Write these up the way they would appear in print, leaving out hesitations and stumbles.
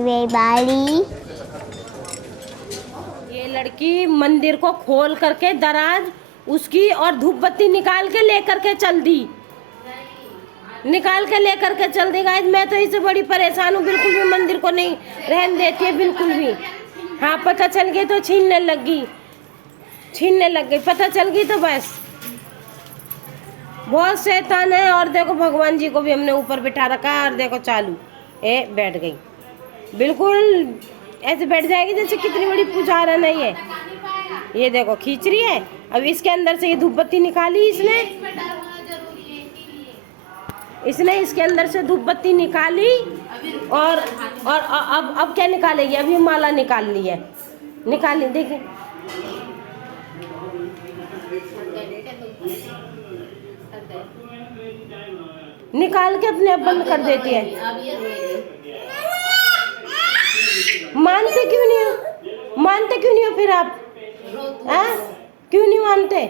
everybody. ये लड़की मंदिर को खोल करके दराज उसकी और धूप बत्ती निकाल के लेकर के चल दी, गाइस। मैं तो इससे बड़ी परेशान हूँ, बिल्कुल भी मंदिर को नहीं रहने देती है, बिल्कुल भी। हाँ, पता चल गई तो छीनने लग गई, पता चल गई तो बस बहुत शैतान है। और देखो भगवान जी को भी हमने ऊपर बिठा रखा है और देखो चालू बैठ गई, बिल्कुल ऐसे बैठ जाएगी जैसे कितनी बड़ी पुजारन है ये। ये देखो खींच रही है। अब इसके अंदर से ये धूप बत्ती निकाली इसने इसके अंदर से धूप बत्ती निकाली और अब क्या निकालेगी? अभी माला निकाल ली है, निकाली देखिए। निकाल के अपने आप बंद कर देती है। मानते क्यों नहीं हो फिर आप? क्यों नहीं मानते?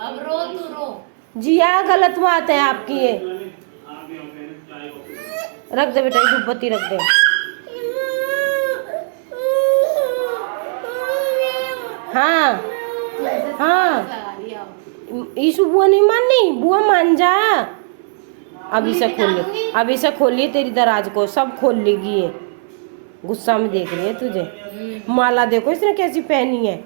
अब रो तू रो जी हाँ, गलत बात है आपकी ये। रख दे बेटा, धूप बत्ती रख दे। हाँ ईशु बुआ नहीं माननी, बुआ मान जा। अब इसे खोलिए तेरी दराज को, सब खोल लेगी ये। गुस्सा में देख रही है तुझे। माला देखो इसने कैसी पहनी है,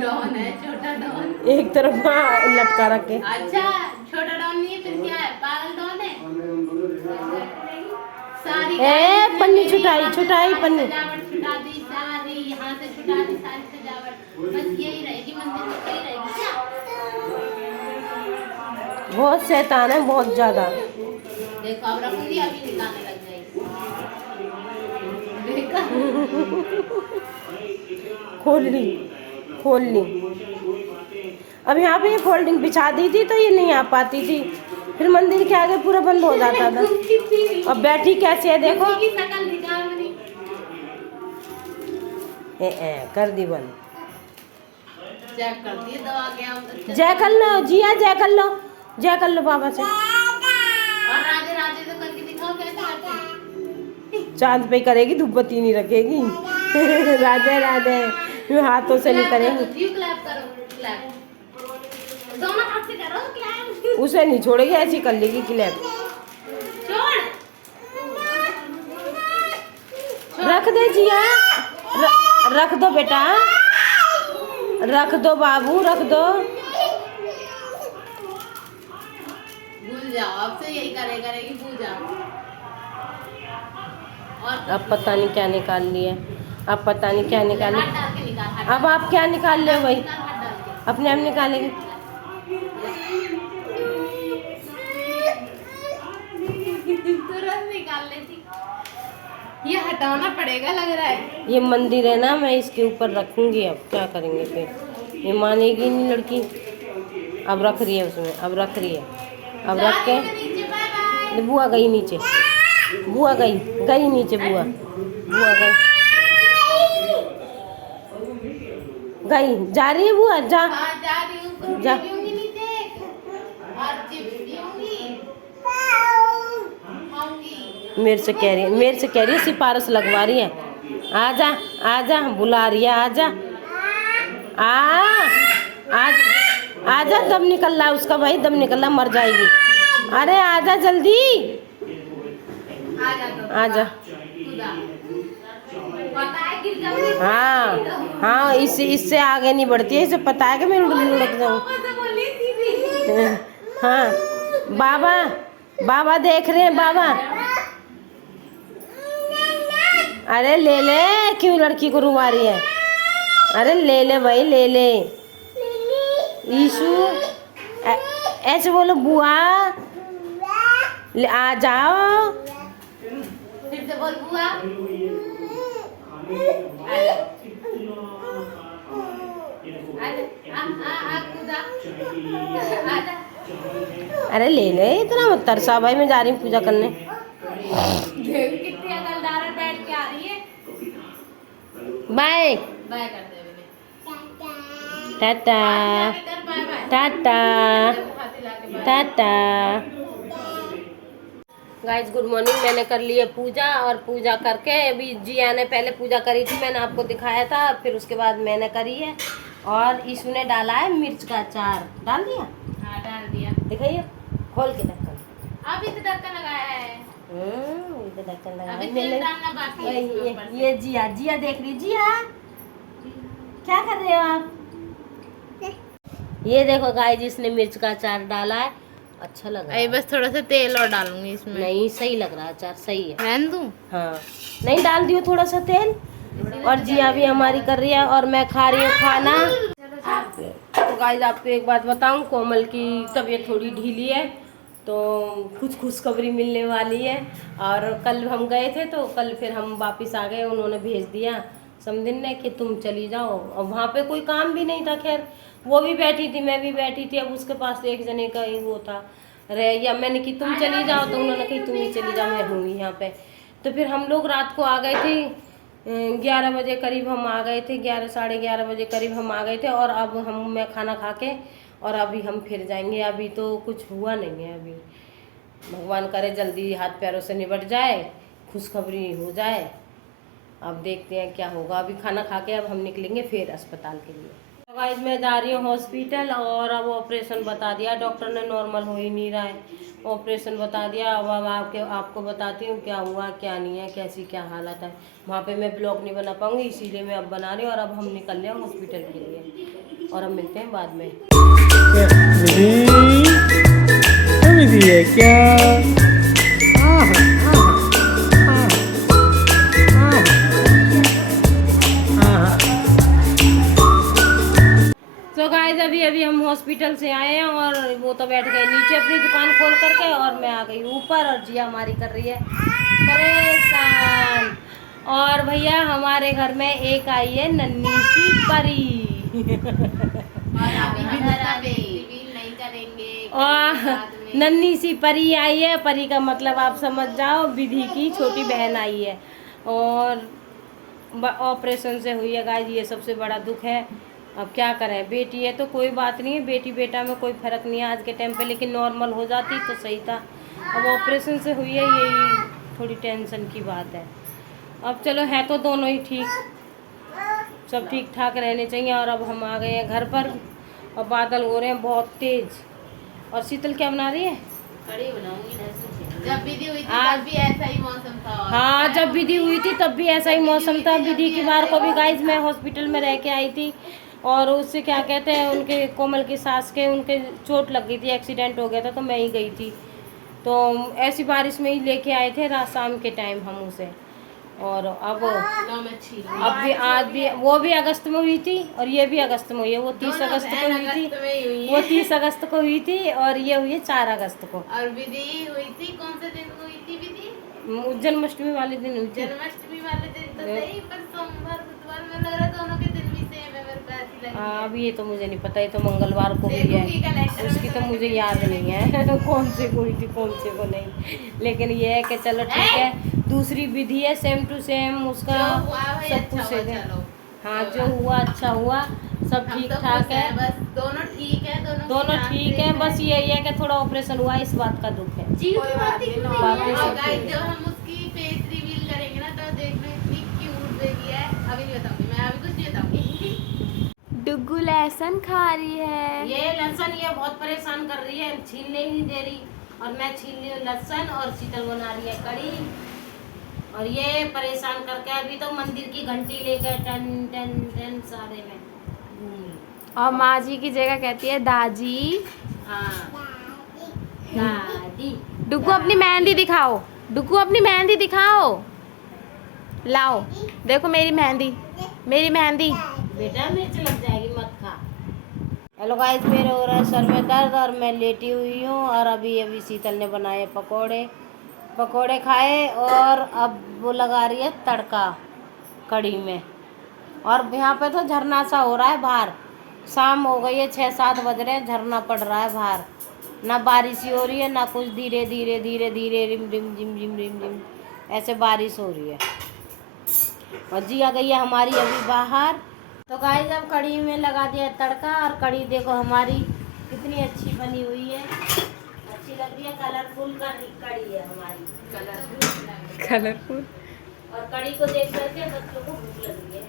डॉन है, छोटा डॉन। एक तरफ लटका रखे। अच्छा, छोटा डॉन नहीं है फिर क्या है? पागल डॉन है। सारी पन्नी छुटाई पन्नी। सजावट छुटा दी सारी, यहाँ से छुटा दी सारी सजावट। बस यही रहेगी मंदिर में, यही रहेगी क्या? बहुत शैतान है, बहुत ज्यादा। देखो अब रखूंगी, अभी निकालने लग जाएगी। देखा? खोल ली। अब यहाँ पे ये फोल्डिंग बिछा दी थी तो ये नहीं आ पाती थी, फिर मंदिर के आगे पूरा बंद हो जाता था। अब बैठी कैसे है देखो, कर दी बंद। चेक कर दिए, दवा गया। जय कर लो जिया, जय कर लो बाबा से। और राधे राधे तो करके दिखाओ कैसे करते हैं। चांद पे करेगी, धूप बत्ती नहीं रखेगी। राधे राधे हाथों से नहीं करेगी। क्लैप करो, क्लैप दोनों हाथ से करो क्लैप। उसे नहीं छोड़ेगी, ऐसी कर लेगी क्लैप। छोड़, रख दे जिया, रख दो बेटा, रख दो बाबू, रख दो। भूल जाओ, अब से यही करेगी, भूल जाओ। और अब पता नहीं क्या निकाल लिया, अब पता नहीं क्या निकाल हाथ डाल के निकाल, हाथ अब आप क्या निकाल ले भाई? डाल, हाथ डाल के। अपने आप निकालेंगे। तुरंत निकाल लेती। ये हटाना पड़ेगा लग रहा है। ये मंदिर है ना, मैं इसके ऊपर रखूंगी। अब क्या करेंगे फिर? ये मानेगी नहीं लड़की। अब रख रही है उसमें, अब रख के बुआ गई नीचे, गई नीचे, बुआ गई, जा रही है बुआ, जा। हाँ, जा रही हूँ, जा। नीचे और चिप्स भी होंगी, खाऊंगी। मेरे से कह रही है सिफारिश लगवा रही है। आजा बुला रही है, आजा। दम निकल रहा उसका भाई, दम निकल रहा, मर जाएगी। अरे आजा जल्दी, आजा। पता है गिर जाऊंगी। हाँ इससे आगे नहीं बढ़ती है, इसे पता है कि मैं लुढ़क जाऊँ। हाँ बाबा देख रहे हैं बाबा। अरे ले, क्यों लड़की को रुवा रही है? अरे ले भाई, ले ईशु, ऐसे बोलो बुआ, आ जाओ। फिर से बोल बुआ। अरे ले, इतना मत तरसा भाई, मैं जा रही हूँ पूजा करने। कितनी अकलदार है, बैठ के आ रही है। बाय बाय कर दे मैंने। Tata bye bye. टाटा हाथी लाके bye. Tata. Guys good morning. मैंने कर ली है पूजा, और पूजा करके अभी जिया ने पहले पूजा करी थी, मैंने आपको दिखाया था, फिर उसके बाद मैंने करी है। और ईशु ने डाला है मिर्च का अचार। डाल दिया? हाँ डाल दिया। दिखाइए, खोल के ढक्कन। अभी तो ढक्कन लगाया है। ये तो ढक्कन लगा अभी है। तेल डालना बाकी है इसके ऊपर से। ये जिया, जिया देख रही। जिया क्या कर रहे हो आप? ये देखो गाइस, इसने मिर्च का अचार डाला है, अच्छा लग रहा है। बस थोड़ा सा तेल और डालूंगी इसमें। नहीं, सही लग रहा है अचार, सही है। रहने दूं? हाँ, नहीं डाल दियो थोड़ा सा तेल। और जिया भी हमारी कर रही है, और मैं खा रही हूँ खाना। तो गाइस आपको एक बात बताऊं, कोमल की तबीयत थोड़ी ढीली है, तो कुछ खुशखबरी मिलने वाली है। और कल हम गए थे, तो कल फिर हम वापस आ गए, उन्होंने भेज दिया समदिन ने कि तुम चली जाओ। और वहाँ पे कोई काम भी नहीं था, खैर वो भी बैठी थी, मैं भी बैठी थी। अब उसके पास एक जने का ही वो था रहे, या मैंने कि तुम चली जाओ, तो उन्होंने कही तुम ही चली जाओ, मैं हूँ यहाँ पे। तो फिर हम लोग रात को आ गए थे, 11 बजे करीब हम आ गए थे, 11 साढ़े 11 बजे करीब हम आ गए थे। और अब मैं खाना खा के और अभी हम फिर जाएंगे। अभी तो कुछ हुआ नहीं है, अभी भगवान करे जल्दी हाथ पैरों से निबट जाए, खुशखबरी हो जाए। अब देखते हैं क्या होगा। अभी खाना खा के अब हम निकलेंगे फिर अस्पताल के लिए। तो गाइस मैं जा रही हूँ हॉस्पिटल, और अब ऑपरेशन बता दिया डॉक्टर ने, नॉर्मल हो ही नहीं रहा है, ऑपरेशन बता दिया। अब आपको बताती हूँ क्या हुआ क्या नहीं है, कैसी क्या हालत है। वहाँ पे मैं ब्लॉग नहीं बना पाऊँगी, इसीलिए मैं अब बना रही हूँ। और अब हम निकल रहे हैं हॉस्पिटल के लिए, और अब मिलते हैं बाद में। विधि है क्या? तो गाइस अभी हम हॉस्पिटल से आए हैं, और वो तो बैठ गए नीचे अपनी दुकान खोल करके, और मैं आ गई ऊपर, और जिया हमारी कर रही है परेशान। और भैया हमारे घर में एक आई है नन्ही सी परी। नहीं करेंगे और नन्ही सी परी आई है, परी का मतलब आप समझ जाओ, विधि की छोटी बहन आई है, और ऑपरेशन से हुई है गाइस, ये सबसे बड़ा दुख है। अब क्या करें, बेटी है तो कोई बात नहीं है, बेटी बेटा में कोई फर्क नहीं है आज के टाइम पे, लेकिन नॉर्मल हो जाती तो सही था। अब ऑपरेशन से हुई है, यही थोड़ी टेंशन की बात है। अब चलो, है तो दोनों ही ठीक, सब ठीक ठाक रहने चाहिए। और अब हम आ गए हैं घर पर, और बादल हो रहे हैं बहुत तेज। और शीतल क्या बना रही है? कड़ी बनाऊंगी। जब विधि हुई थी आज तब भी ऐसा ही मौसम था। हाँ, जब विधि हुई थी तब भी ऐसा ही मौसम था। विधि की बार को भी गाइस मैं हॉस्पिटल में रह के आई थी, और उससे क्या कहते हैं, उनके कोमल की सास के उनके चोट लग गई थी, एक्सीडेंट हो गया था, तो मैं ही गई थी। तो ऐसी बारिश में ही लेके आए थे रात शाम के टाइम हम उसे। और अब भी आज भी वो भी अगस्त में हुई थी, और ये भी अगस्त में हुई है। वो 30 अगस्त को हुई थी, वो 30 अगस्त को हुई थी, और ये हुई है 4 अगस्त को। और विधि हुई थी कौन से दिन को हुई थी विधि? जन्माष्टमी वाले दिन हुई थी। जन्माष्टमी वाले दिन तो सही, पर सोमवार बुधवार में लग रहा दोनों के दिन भी सेम है, मेरे को ऐसी लगी है। अब ये तो मुझे नहीं पता, ये तो मंगलवार को हुई है, उसकी तो मुझे याद नहीं है कौन से को हुई थी कौन से को नहीं। लेकिन ये है कि चलो ठीक है, दूसरी विधि है सेम टू सेम, उसका सब कुछ है। हाँ, जो हुआ अच्छा हुआ, सब ठीक ठाक है, बस दोनों ठीक है, दोनों ठीक है। बस यही है कि थोड़ा ऑपरेशन हुआ, इस बात का दुख है। बाकी सब ठीक है। जब हम उसकी फेस रिवील करेंगे ना, तो देखना इतनी क्यूट बेबी है। अभी नहीं बताऊंगी मैं, अभी कुछ नहीं बताऊंगी। डुगू लहसुन खा रही है। ये लहसुन ये बहुत परेशान कर रही है, छीलने ही नहीं दे रही, और मैं छील रही हूँ लहसुन, और शीतल बना रही है कड़ी। और ये परेशान करके अभी तो मंदिर की घंटी लेकर टन टन टन सारे में घूमी। और माँ जी की जगह कहती है दादी। हाँ दादी। डुगू अपनी मेहंदी दिखाओ, डुगू अपनी मेहंदी दिखाओ, लाओ देखो मेरी मेहंदी, मेरी मेहंदी। बेटा मिर्च लग जाएगी, मत खा। हेलो गाइस, मेरे हो रहा है सर में दर्द, और मैं लेटी हुई हूँ। और अभी शीतल ने बनाए पकोड़े खाए, और अब वो लगा रही है तड़का कड़ी में। और यहाँ पे तो झरना सा हो रहा है बाहर, शाम हो गई है, 6-7 बज रहे हैं, झरना पड़ रहा है बाहर, ना बारिश ही हो रही है ना कुछ, धीरे धीरे धीरे धीरे रिम रिम जिम जिम रिम जिम ऐसे बारिश हो रही है। और जिया गई है हमारी अभी बाहर। तो गाइस अब कड़ी में लगा दिया तड़का, और कड़ी देखो हमारी कितनी अच्छी बनी हुई है, अच्छी लग रही है, कलरफुल कड़ी है हमारी। कलरफुल। और कड़ी को देख करके बच्चों को भूख लगी है।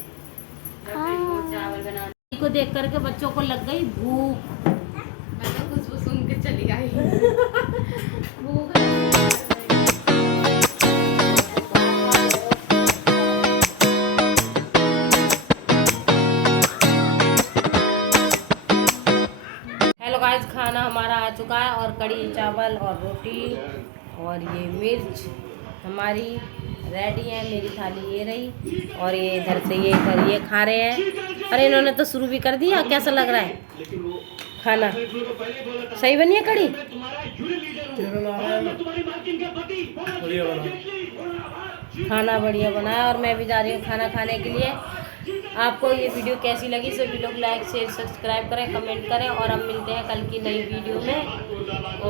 चावल बना कड़ी को देख करके बच्चों को लग गई भूख। मैं तो खुशबू सुन के चली आई। भूख हेलो गाइस, खाना हमारा आ चुका है और कड़ी चावल और रोटी और ये मिर्च हमारी रेडी है। मेरी थाली ये रही और ये इधर से ये इधर ये खा रहे हैं। अरे इन्होंने तो शुरू भी कर दिया। कैसा लग रहा है खाना? सही बनी है कड़ी? खाना बढ़िया बना है और मैं भी जा रही हूँ खाना खाने के लिए। आपको ये वीडियो कैसी लगी सभी लोग लाइक शेयर सब्सक्राइब करें, कमेंट करें और हम मिलते हैं कल की नई वीडियो में।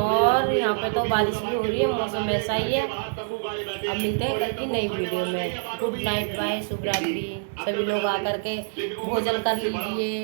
और यहाँ पे तो बारिश भी हो रही है, मौसम ऐसा ही है। अब मिलते हैं कल की नई वीडियो में। गुड नाइट, बाय, शुभ रात्रि। सभी लोग आकर के भोजन कर लीजिए।